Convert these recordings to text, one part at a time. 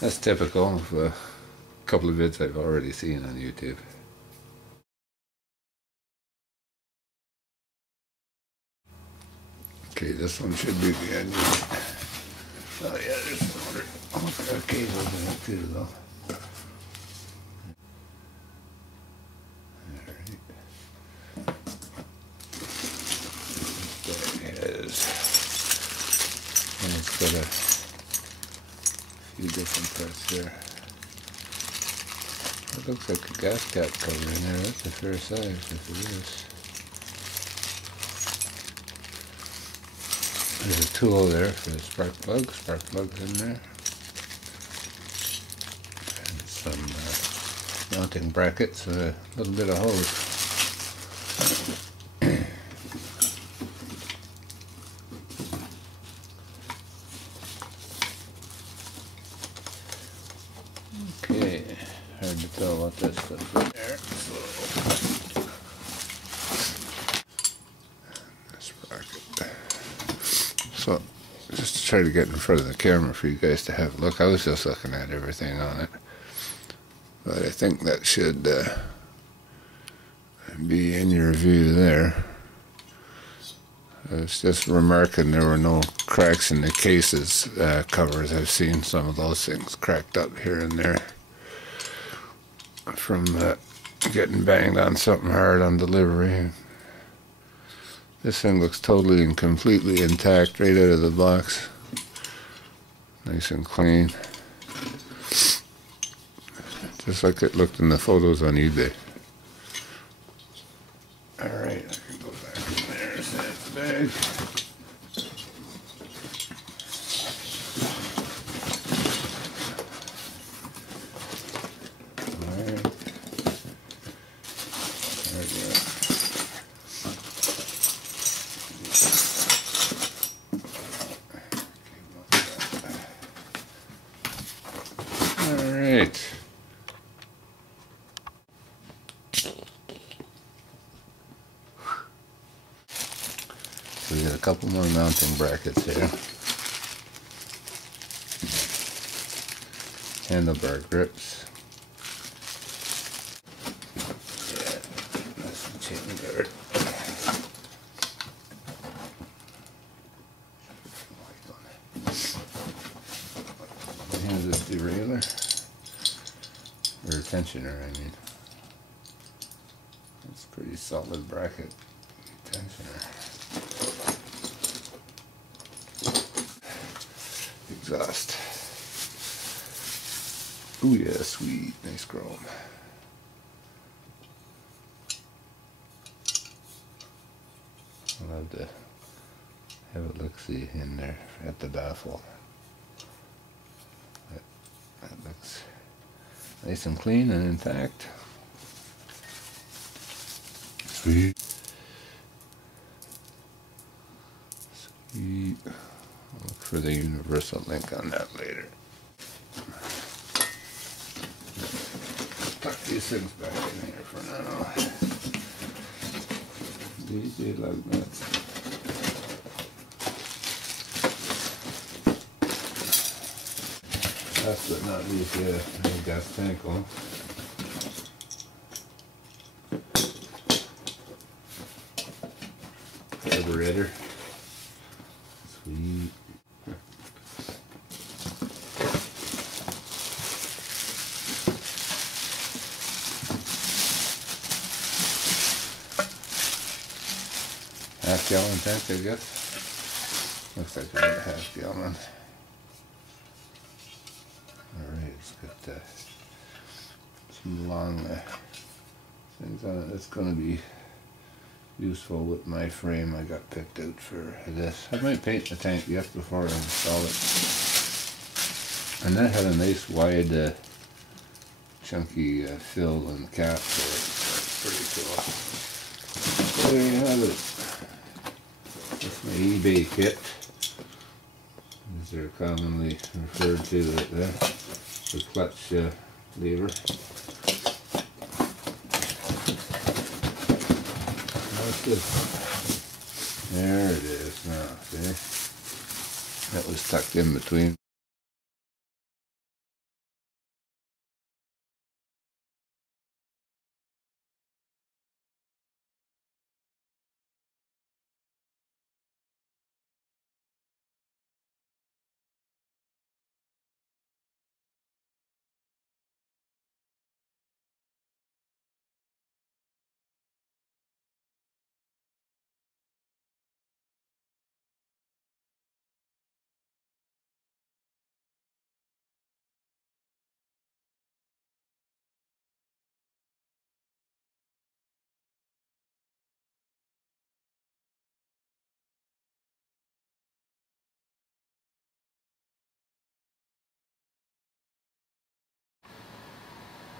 That's typical of a couple of vids I've already seen on YouTube. Okay, this one should be the end. Oh yeah, there's another. Almost got a cable in it too, though. Alright. There it is. And it's got a few different parts there. It looks like a gas cap cover in there. That's a fair size if it is. There's a tool there for the spark plug. Spark plug's in there. And some mounting brackets and a little bit of hose. Okay, hard to tell what that stuff's in there. So, just to try to get in front of the camera for you guys to have a look. I was just looking at everything on it. But I think that should be in your view there. I was just remarking there were no cracks in the cases covers. I've seen some of those things cracked up here and there from getting banged on something hard on delivery. This thing looks totally and completely intact right out of the box. Nice and clean. Just like it looked in the photos on eBay. Alright, I can go back in there, set the bag. Alright. So we got a couple more mounting brackets here. Handlebar grips. Yeah, that's some chain guard. Here's this derailleur. Or tensioner, I mean. It's a pretty solid bracket tensioner. Exhaust. Ooh yeah, sweet. Nice chrome. I'll have to have a look-see in there at the baffle. That looks nice and clean and intact. Sweet. Sweet. I'll look for the universal link on that later. Tuck these things back in here for now. Easy like that. Last but not least, the gas tank on. Carburetor. Sweet. Half-gallon tank, I guess. Looks like we got a half-gallon. Alright, it's got some long things on it. That's going to be useful with my frame I got picked out for this. I might paint the tank yet before I install it. And that had a nice wide chunky fill and cap for it. It's pretty cool. So there you have it. That's my eBay kit, as they're commonly referred to right there. The clutch lever. There it is now, see? That was tucked in between.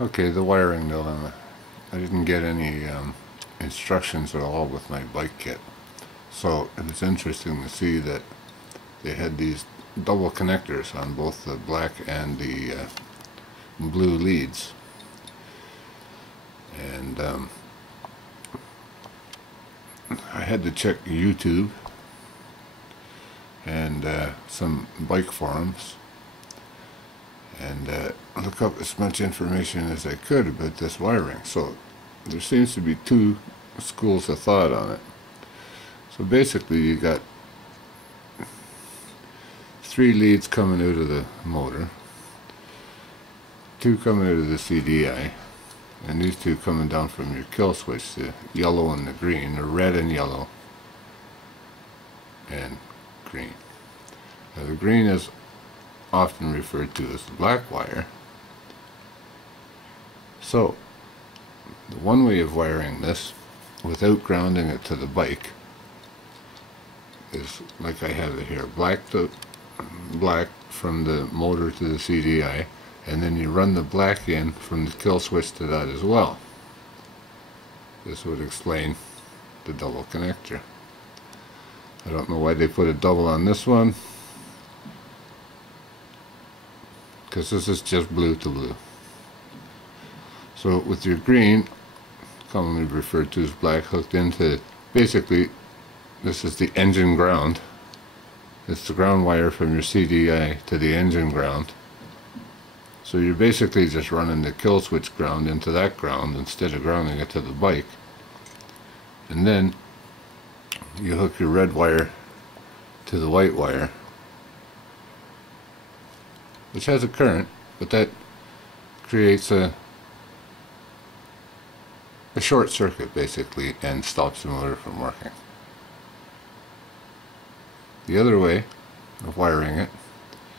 Okay, the wiring dilemma. I didn't get any instructions at all with my bike kit. So it was interesting to see that they had these double connectors on both the black and the blue leads. And I had to check YouTube and some bike forums and look up as much information as I could about this wiring. So there seems to be two schools of thought on it. So basically you got 3 leads coming out of the motor, 2 coming out of the CDI, and these 2 coming down from your kill switch, the yellow and the green, or red and yellow and green. Now the green is often referred to as the black wire. So the one way of wiring this without grounding it to the bike is like I have it here, black from the motor to the CDI, and then you run the black in from the kill switch to that as well. This would explain the double connector. I don't know why they put a double on this one, because this is just blue to blue. So with your green, commonly referred to as black, hooked into, basically this is the engine ground. It's the ground wire from your CDI to the engine ground. So you're basically just running the kill switch ground into that ground instead of grounding it to the bike. And then you hook your red wire to the white wire, which has a current, but that creates a short circuit basically and stops the motor from working. The other way of wiring it,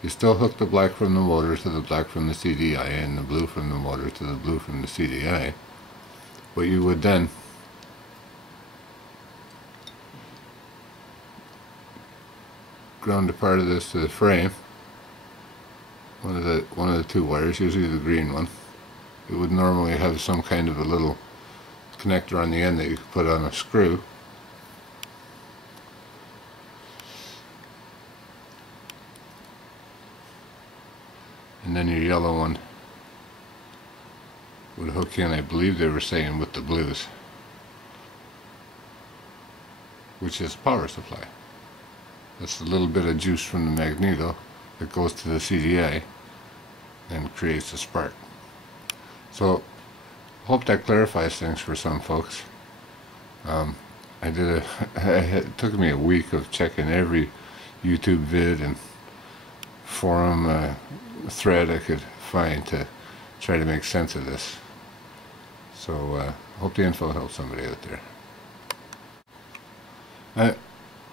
you still hook the black from the motor to the black from the CDI and the blue from the motor to the blue from the CDI, but you would then ground a part of this to the frame, one of the 2 wires, usually the green one. It would normally have some kind of a little connector on the end that you could put on a screw. And then your yellow one would hook in, I believe they were saying, with the blues, which is power supply. That's a little bit of juice from the magneto that goes to the CDI and creates a spark. So hope that clarifies things for some folks. It took me a week of checking every YouTube vid and forum thread I could find to try to make sense of this. So hope the info helps somebody out there.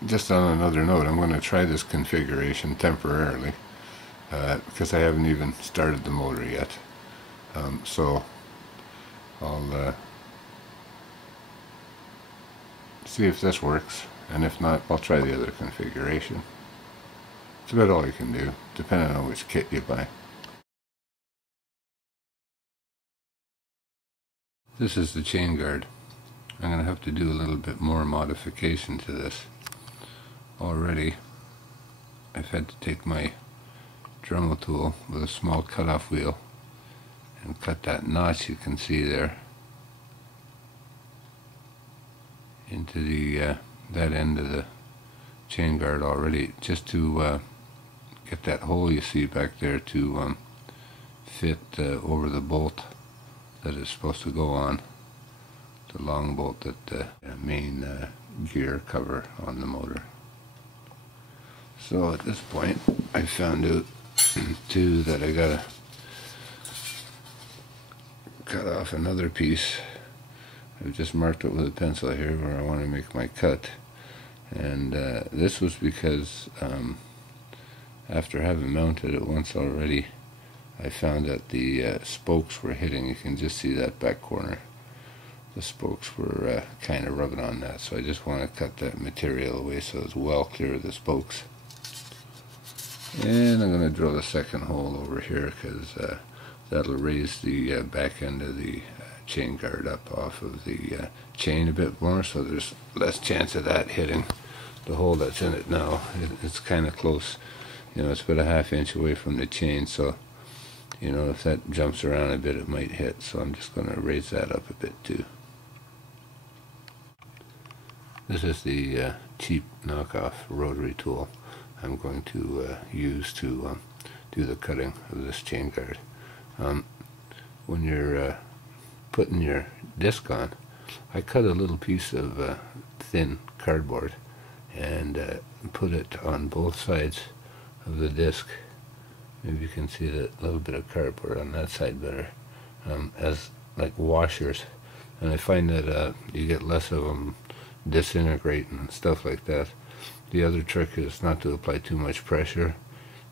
Just on another note, I'm going to try this configuration temporarily because I haven't even started the motor yet. So I'll see if this works, and if not, I'll try the other configuration. It's about all you can do, depending on which kit you buy. This is the chain guard. I'm going to have to do a little bit more modification to this. Already, I've had to take my Dremel tool with a small cutoff wheel and cut that notch you can see there into the that end of the chain guard already, just to get that hole you see back there to fit over the bolt that is supposed to go on, the long bolt that the main gear cover on the motor. So at this point I found out too that I gotta cut off another piece. I've just marked it with a pencil here where I want to make my cut, and this was because after having mounted it once already, I found that the spokes were hitting. You can just see that back corner. The spokes were kind of rubbing on that, so I just want to cut that material away so it's well clear of the spokes. And I'm going to drill a second hole over here because that'll raise the back end of the chain guard up off of the chain a bit more, so there's less chance of that hitting the hole that's in it now. It's kind of close, you know, it's about a ½ inch away from the chain, so you know, if that jumps around a bit it might hit, so I'm just going to raise that up a bit too. This is the cheap knockoff rotary tool I'm going to use to do the cutting of this chain guard. When you're putting your disc on, I cut a little piece of thin cardboard and put it on both sides of the disc. Maybe you can see that little bit of cardboard on that side better, as like washers, and I find that you get less of them disintegrate and stuff like that. The other trick is not to apply too much pressure,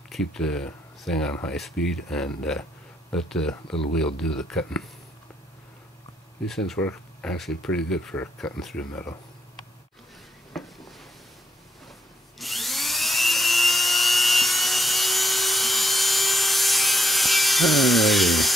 keep the thing on high speed, and let the little wheel do the cutting. These things work actually pretty good for cutting through metal. Alrighty.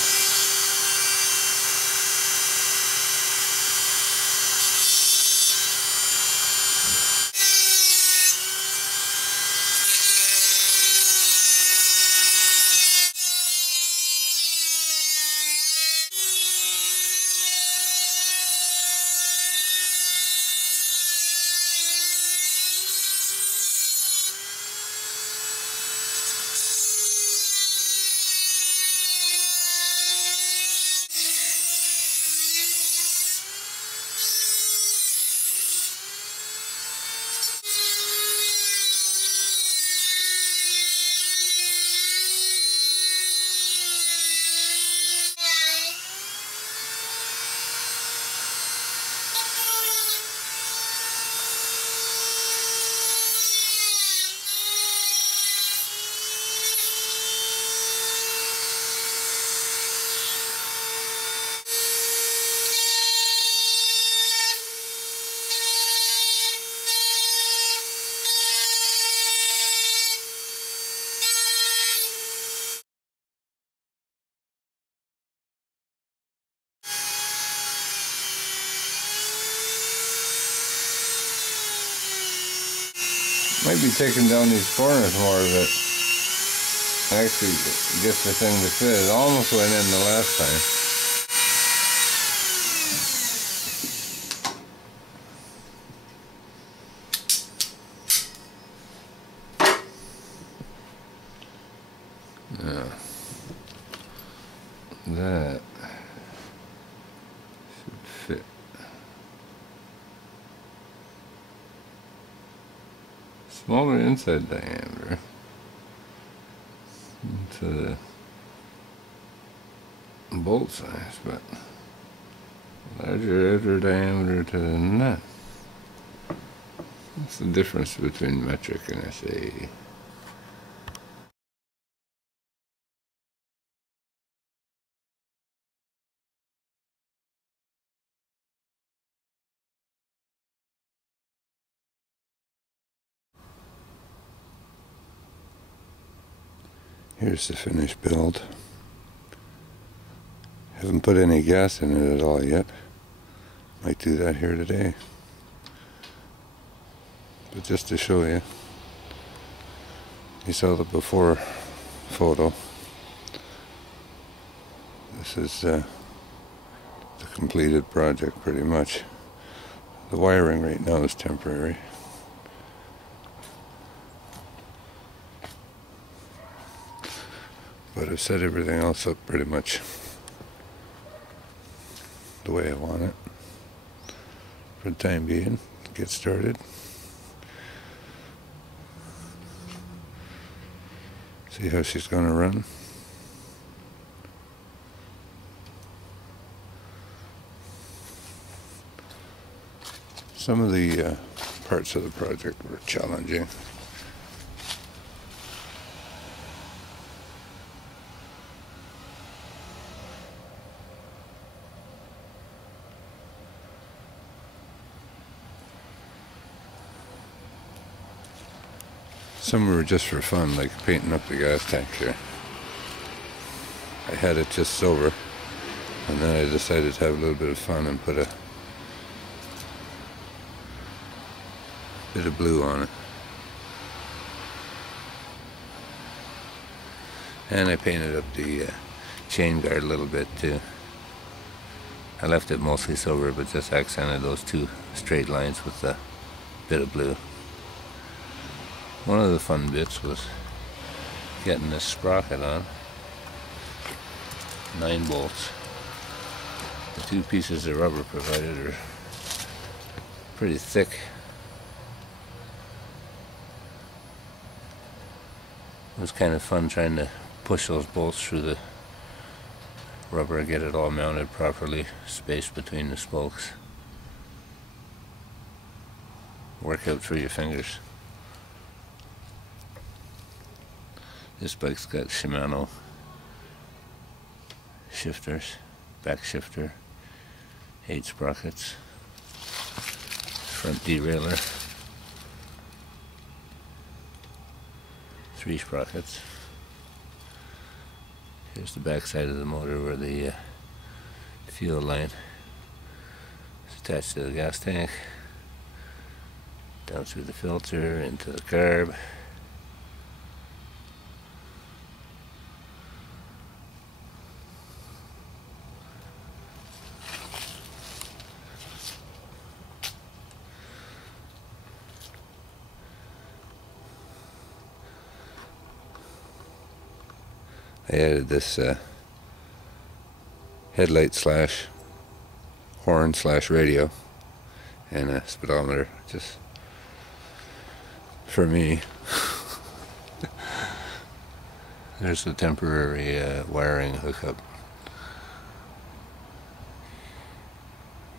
Might be taking down these corners more, but actually gets the thing to fit. It almost went in the last time. Yeah. That should fit. Smaller inside diameter to the bolt size, but larger outer diameter to the nut. What's the difference between metric and SAE? Here's the finished build. Haven't put any gas in it at all yet. Might do that here today. But just to show you, you saw the before photo. This is the completed project pretty much. The wiring right now is temporary. But I've set everything else up pretty much the way I want it for the time being. Get started. See how she's going to run. Some of the parts of the project were challenging. Some were just for fun, like painting up the gas tank here. I had it just silver, and then I decided to have a little bit of fun and put a bit of blue on it. And I painted up the chain guard a little bit too. I left it mostly silver, but just accented those two straight lines with a bit of blue. One of the fun bits was getting this sprocket on. 9 bolts. The 2 pieces of rubber provided are pretty thick. It was kind of fun trying to push those bolts through the rubber and get it all mounted properly, spaced between the spokes. Work out through your fingers. This bike's got Shimano shifters, back shifter, 8 sprockets, front derailleur, 3 sprockets. Here's the back side of the motor where the fuel line is attached to the gas tank, down through the filter, into the carb. I added this headlight slash horn slash radio and a speedometer just for me. There's the temporary wiring hookup.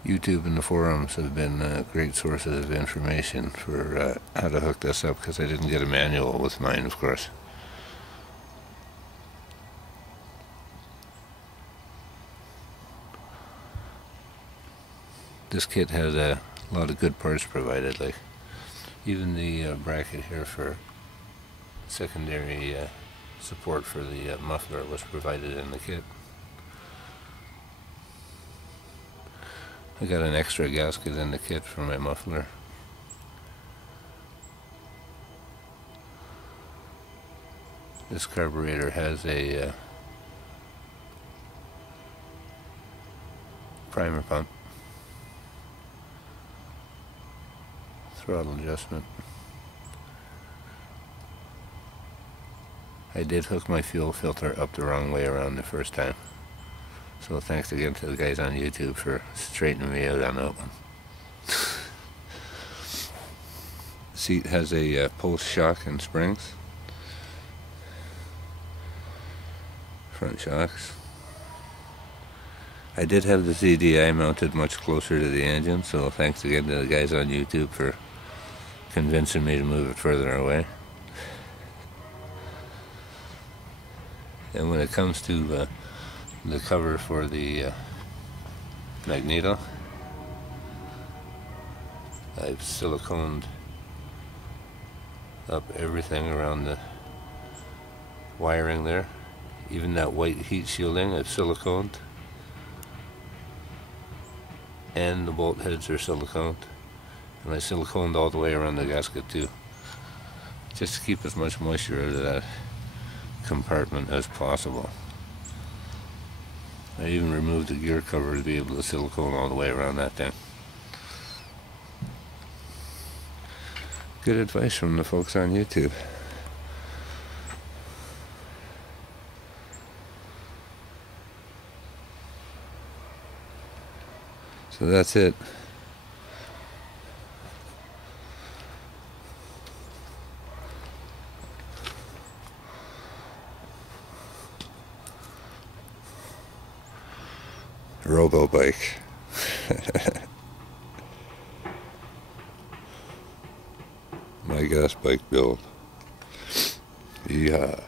YouTube and the forums have been great sources of information for how to hook this up, because I didn't get a manual with mine, of course. This kit has a lot of good parts provided, like even the bracket here for secondary support for the muffler was provided in the kit. I got an extra gasket in the kit for my muffler. This carburetor has a primer pump, throttle adjustment. I did hook my fuel filter up the wrong way around the first time, so thanks again to the guys on YouTube for straightening me out on that one. The seat has a post shock and springs, front shocks. I did have the CDI mounted much closer to the engine, so thanks again to the guys on YouTube for convincing me to move it further away. And when it comes to the cover for the magneto, I've siliconed up everything around the wiring there. Even that white heat shielding I've siliconed, and the bolt heads are siliconed. And I siliconed all the way around the gasket too, just to keep as much moisture out of that compartment as possible. I even removed the gear cover to be able to silicone all the way around that thing. Good advice from the folks on YouTube. So that's it. ROBOBIKE. My gas bike build. Yeah.